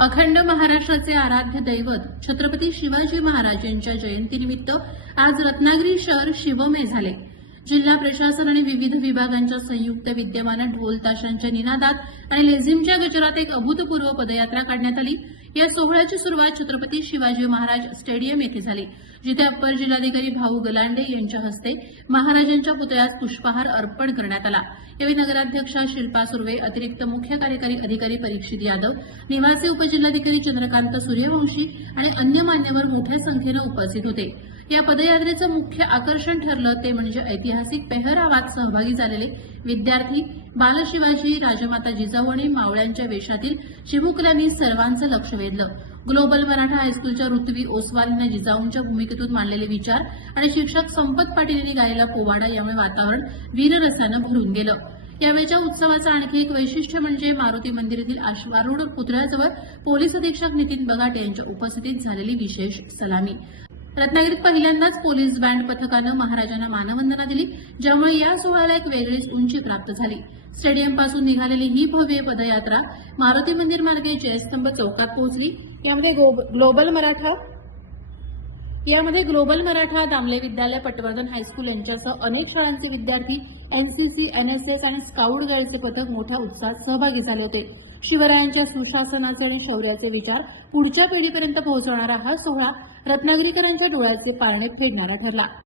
अखंड महाराष्ट्राचे आराध्य दैवत छत्रपती शिवाजी महाराज यांच्या जयंतीनिमित्त आज रत्नागिरी शहर शिवमय झाले। जिल्हा प्रशासन आणि विविध विभागांच्या संयुक्त विद्यमाने ढोल ताशांच्या निनादात आणि लेझिमच्या गजरात एक अभूतपूर्व पदयात्रा काढण्यात आली। या सोहळ्याची सुरुवात छत्रपती शिवाजी महाराज स्टेडियम येथे झाली, जिथे अप्पर जिल्हाधिकारी भाऊ गलांडे यांच्या हस्ते महाराजांच्या पुतळ्यास पुष्पहार अर्पण करण्यात आला। यावेळी नगराध्यक्षा शिल्पा सुर्वे, अतिरिक्त मुख्य कार्यकारी अधिकारी परीक्षित यादव, निवासी उपजिल्हाधिकारी चंद्रकांत सूर्यवंशी आणि अन्य मान्यवर मोठ्या संख्येने उपस्थित होते। या पदयात्रेचं मुख्य आकर्षण ठरलं ते म्हणजे ऐतिहासिक पेहरावात सहभागी झालेले विद्यार्थी, बालशिवाजी, राजमाता जिजाऊ आणि मावळ्यांच्या वेशातील चिमुकल्यांनी सर्वांचं लक्ष वेधलं। ग्लोबल मराठा हायस्कूलच्या ऋत्वी ओसवाल यांनी जिजाऊंच्या भूमिकेतून मांडलेले विचार आणि शिक्षक संपत पाटील यांनी गायलेला पोवाडा यामुळे वातावरण वीररसानं भरून गेलं। यावेळच्या उत्सवाचं आणखी एक वैशिष्ट्य म्हणजे मारुती मंदिर येथील आश्वारूढ पुतळ्याजवळ पोलीस अधीक्षक नितीन बगाट यांच्या उपस्थितीत झालेली विशेष सलामी। रत्नागिरीत पहिल्यांदाच पोलीस बँड पथकानं महाराजांना मानवंदना दिली, ज्यामुळे या सोहळ्याला एक वेगळीच उंची प्राप्त झाली। स्टेडियमपासून निघालेली ही भव्य पदयात्रा मारुती मंदिर मार्गे जयस्तंभ चौकात पोहोचली। यामध्ये ग्लोबल मराठा, दामले विद्यालय, पटवर्धन हायस्कूल यांच्यासह अनेक शाळांचे विद्यार्थी, एनसीसी, एनएसएस आणि स्काउट गाईडचे पथक मोठ्या उत्साहात सहभागी झाले होते। शिवरायांच्या सुशासनाचे आणि शौर्याचे विचार पुढच्या पिढीपर्यंत पोहोचवणारा हा सोहळा रत्नागिरीकरांच्या डोळ्याचे पारणे फेडणारा ठरला।